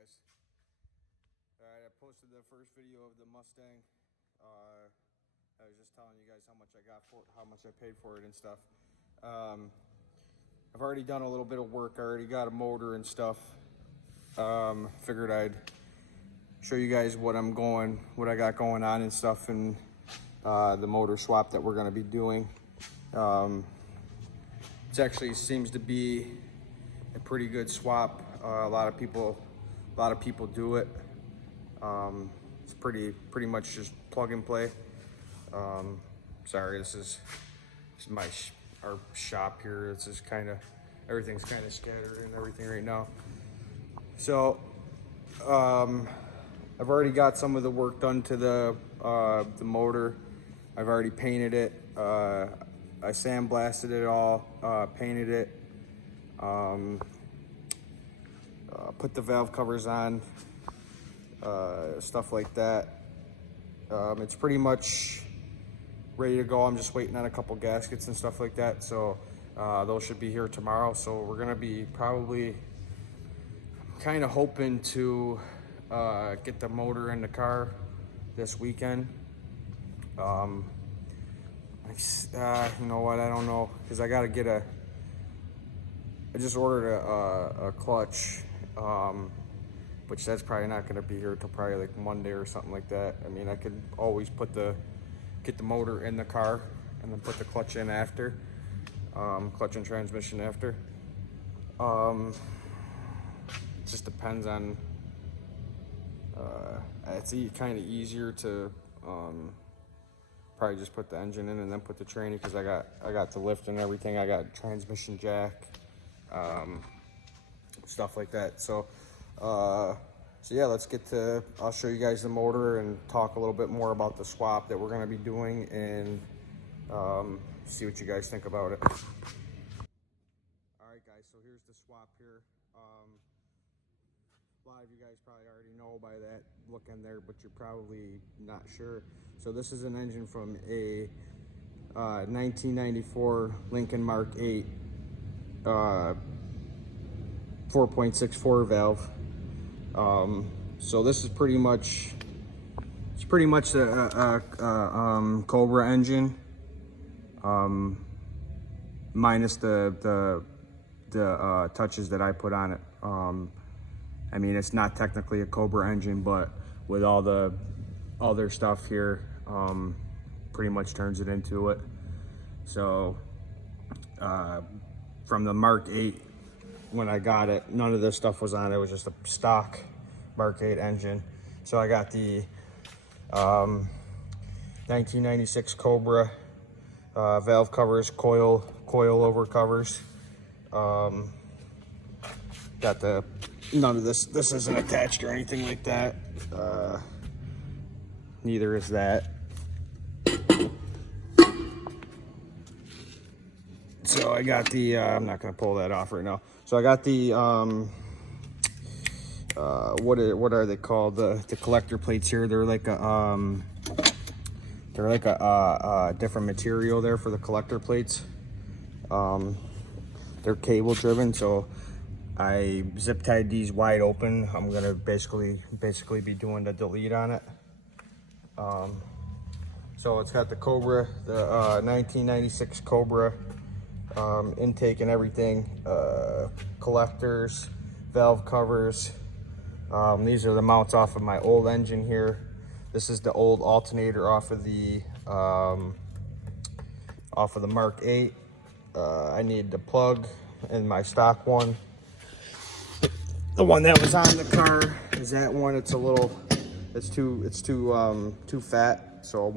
guys. Alright, I posted the first video of the Mustang. I was just telling you guys how much I got for it, how much I paid for it and stuff. I've already done a little bit of work. I already got a motor and stuff. Figured I'd show you guys what I got going on and stuff, and the motor swap that we're going to be doing. It actually seems to be a pretty good swap. A lot of people do it. It's pretty much just plug and play. Sorry, this is our shop here. It's just everything's kind of scattered and everything right now. So I've already got some of the work done to the motor. I've already painted it. I sandblasted it all, painted it, put the valve covers on, stuff like that. It's pretty much ready to go. I'm just waiting on a couple gaskets and stuff like that. So those should be here tomorrow. So we're gonna be probably kind of hoping to get the motor in the car this weekend. You know what, I don't know, because I gotta get I just ordered a clutch, which that's probably not gonna be here till probably like Monday or something like that. I mean, I could always get the motor in the car and then put the clutch in after, clutch and transmission after. It just depends on, it's kind of easier to probably just put the engine in and then put the tranny, because I got the lift and everything. I got transmission jack, stuff like that. So yeah, I'll show you guys the motor and talk a little bit more about the swap that we're going to be doing, and see what you guys think about it. Alright guys, so here's the swap here. A lot of you guys probably already know by that look in there, but you're probably not sure. So this is an engine from a 1994 Lincoln Mark VIII 4.64 valve. So this is pretty much the Cobra engine, minus the touches that I put on it. I mean, it's not technically a Cobra engine, but with all their stuff here, pretty much turns it into it. So from the Mark VIII, when I got it, none of this stuff was on it. It was just a stock Mark VIII engine. So I got the 1996 Cobra valve covers, coil over covers. Got none of this isn't attached or anything like that. Neither is that. So I got the, I'm not gonna pull that off right now. So I got the, what are they called? The collector plates here. They're like a different material there for the collector plates. They're cable driven, so I zip tied these wide open. I'm gonna basically be doing the delete on it. So it's got the Cobra, the 1996 Cobra intake and everything, collectors, valve covers. These are the mounts off of my old engine here. This is the old alternator off of the Mark VIII. I need the plug in my stock one. The one that was on the car is that one. It's too fat, so it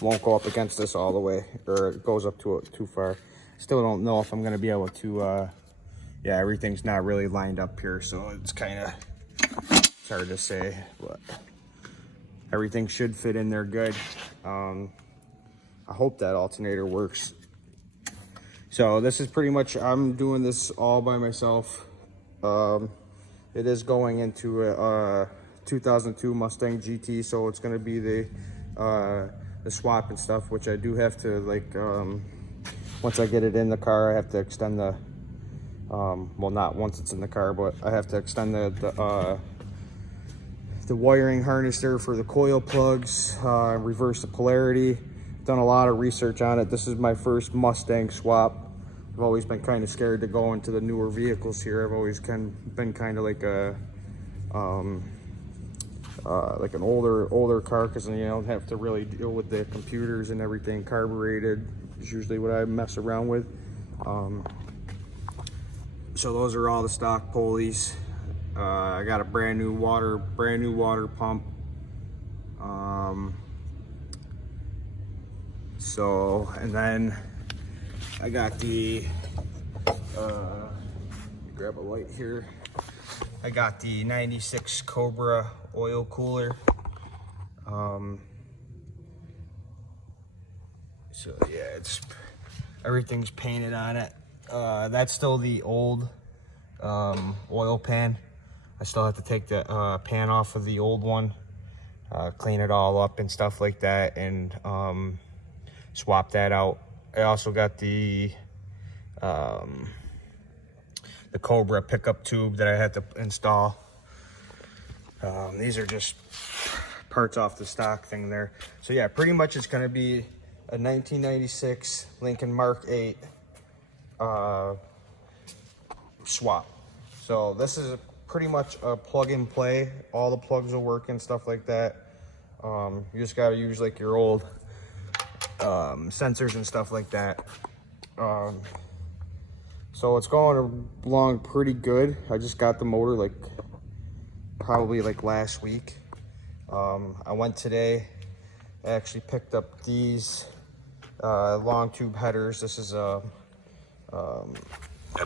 won't go up against this all the way, or it goes up to it too far. Still don't know if I'm gonna be able to. Yeah, everything's not really lined up here, so it's hard to say, but everything should fit in there good. I hope that alternator works. So this is pretty much, I'm doing this all by myself. It is going into a 2002 Mustang GT, so it's going to be the swap and stuff, which I do have to, like, once I get it in the car, I have to extend the Well, not once it's in the car, but I have to extend the wiring harness there for the coil plugs, reverse the polarity. Done a lot of research on it. This is my first Mustang swap. I've always been kind of scared to go into the newer vehicles here. I've always been kind of like an older car, because you don't have to really deal with the computers and everything. Carbureted is usually what I mess around with. So those are all the stock pulleys. I got a brand new water pump. And then I got the grab a light here. I got the 96 Cobra oil cooler. So yeah, everything's painted on it. That's still the old oil pan. I still have to take the pan off of the old one, clean it all up and stuff like that, and swap that out. I also got the Cobra pickup tube that I had to install. These are just parts off the stock thing there. So yeah, pretty much it's gonna be a 1996 Lincoln Mark VIII swap. So this is pretty much a plug and play. All the plugs will work and stuff like that. You just gotta use like your old sensors and stuff like that. So it's going along pretty good. I just got the motor probably last week. I went today. I actually picked up these long tube headers. This is I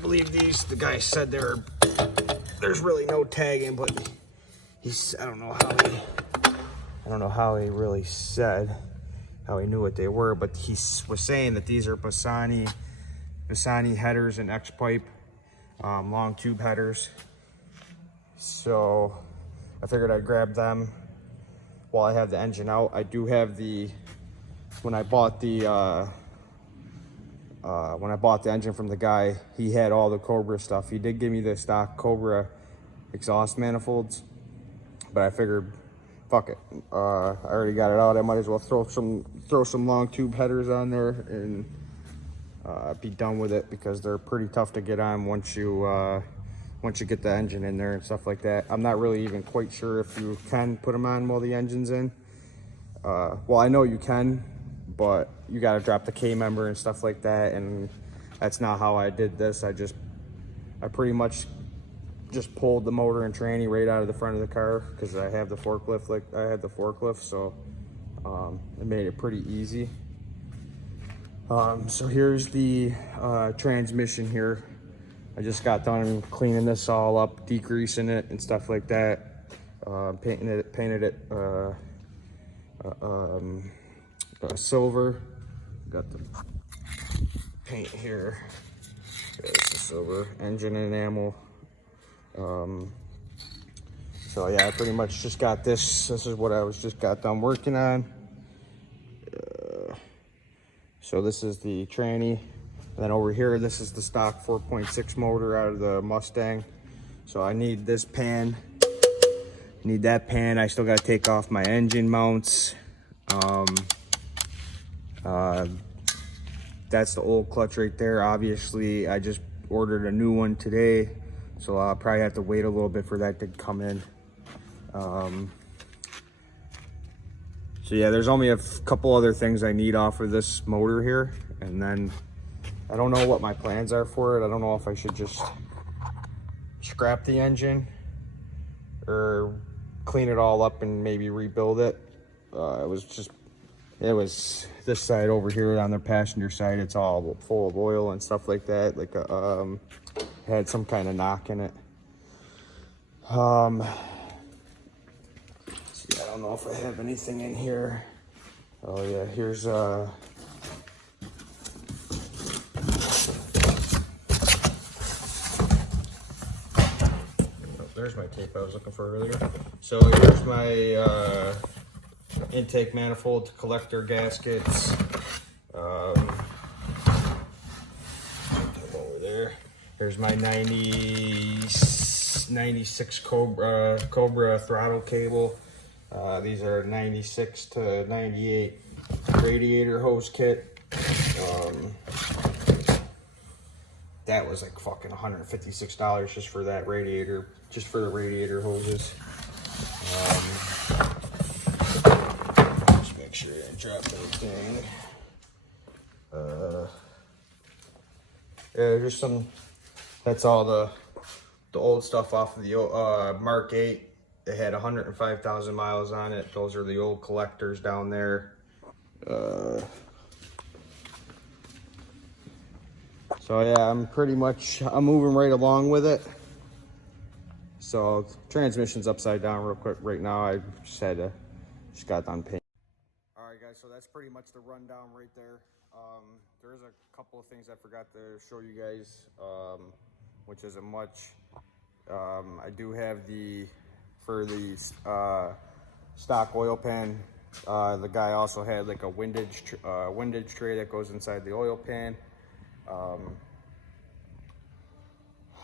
believe the guy said there's really no tagging, but I don't know how he really said how he knew what they were, but he was saying that these are VIII headers and X-pipe long tube headers. So I figured I'd grab them while I have the engine out. I do have when I bought the engine from the guy, he had all the Cobra stuff. He did give me the stock Cobra exhaust manifolds, but I figured, fuck it. I already got it out. I might as well throw some long tube headers on there and be done with it, because they're pretty tough to get on once you get the engine in there and stuff like that. I'm not really even quite sure if you can put them on while the engine's in. Well, I know you can, but you got to drop the K member and stuff like that, and that's not how I did this. I pretty much just pulled the motor and tranny right out of the front of the car, because I have the forklift, so it made it pretty easy. So here's the transmission here. I just got done cleaning this all up, degreasing it and stuff like that. Painted it silver. Got the paint here. There's the silver engine enamel. So yeah, I pretty much just got this. This is what I just got done working on. So this is the tranny. And then over here, this is the stock 4.6 motor out of the Mustang. So I need this pan. Need that pan. I still got to take off my engine mounts. That's the old clutch right there. Obviously, I just ordered a new one today, so I'll probably have to wait a little bit for that to come in. So yeah, there's only a couple other things I need off of this motor here, and then I don't know what my plans are for it. I don't know if I should just scrap the engine or clean it all up and maybe rebuild it. It was this side over here on the passenger side. It's all full of oil and stuff like that. Had some kind of knock in it. See, I don't know if I have anything in here. Oh yeah, here's there's my tape I was looking for earlier. So here's my intake manifold, collector gaskets. Over there. Here's Here's my 96 Cobra throttle cable. These are 96 to 98 radiator hose kit. That was like fucking $156 just for that radiator, just for the radiator hoses. Just make sure I didn't drop anything. Yeah, just some, that's all the old stuff off of the Mark VIII. It had 105,000 miles on it. Those are the old collectors down there. So yeah, I'm moving right along with it. So transmission's upside down real quick right now. I just got done painting. All right guys, so that's pretty much the rundown right there. There's a couple of things I forgot to show you guys, which isn't much. I do have for the stock oil pan, the guy also had like a windage tray that goes inside the oil pan.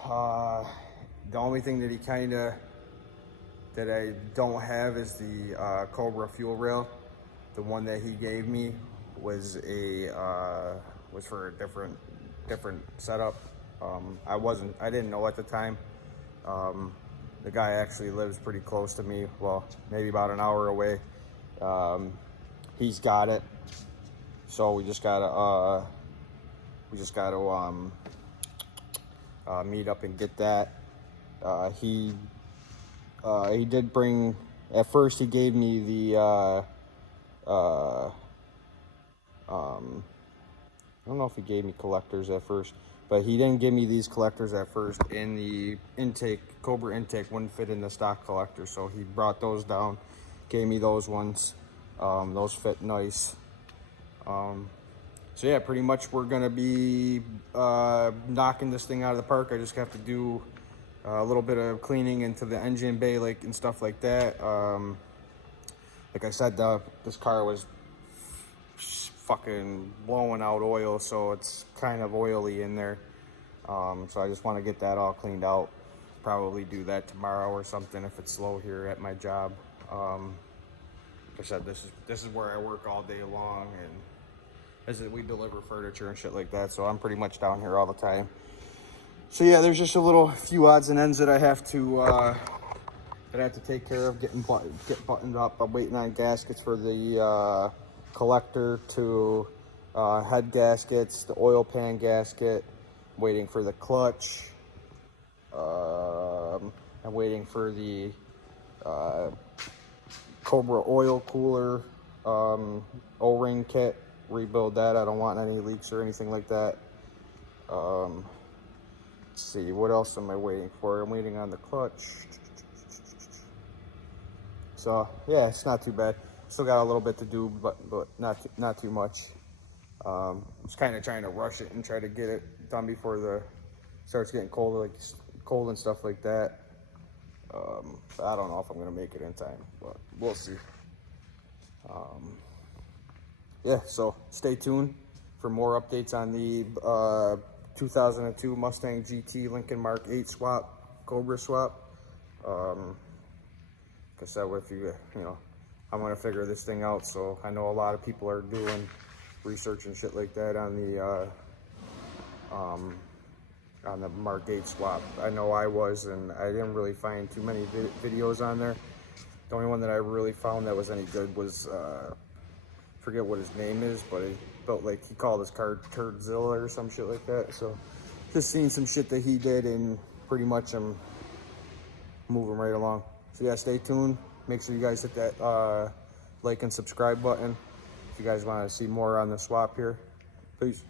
The only thing that that I don't have is the Cobra fuel rail. The one that he gave me was for a different setup. I didn't know at the time. The guy actually lives pretty close to me. Well, maybe about an hour away. He's got it. So we just gotta meet up and get that. He did bring, at first he gave me the I don't know if he gave me collectors at first, but he didn't give me these collectors at first. In the Cobra intake wouldn't fit in the stock collector, so he brought those down, gave me those ones. Those fit nice. So yeah, pretty much we're gonna be knocking this thing out of the park. I just have to do a little bit of cleaning into the engine bay and stuff like that. Like I said, this car was fucking blowing out oil, so it's kind of oily in there. So I just want to get that all cleaned out. Probably do that tomorrow or something if it's slow here at my job. Like I said, this is where I work all day long, and we deliver furniture and shit like that, so I'm pretty much down here all the time. So yeah, there's just a few odds and ends that I have to take care of, get buttoned up. I'm waiting on gaskets for the collector to head gaskets, the oil pan gasket. I'm waiting for the clutch. I'm waiting for the Cobra oil cooler O-ring kit. Rebuild that. I don't want any leaks or anything like that. Let's see, what else am I waiting for? I'm waiting on the clutch. So yeah, it's not too bad. Still got a little bit to do, but not too much. I was kind of trying to rush it and try to get it done before it starts getting cold and stuff like that. But I don't know if I'm gonna make it in time, but we'll see. Yeah, so stay tuned for more updates on the 2002 Mustang GT Lincoln Mark VIII swap, Cobra swap. Like I said, if you know, I'm gonna figure this thing out. So I know a lot of people are doing research and shit like that on the Mark VIII swap. I know I was, and I didn't really find too many videos on there. The only one that I really found that was any good was forget what his name is, but he called his car Turdzilla or some shit like that. So just seeing some shit that he did, and pretty much I'm moving right along. So yeah, stay tuned. Make sure you guys hit that like and subscribe button if you guys want to see more on the swap here. Peace.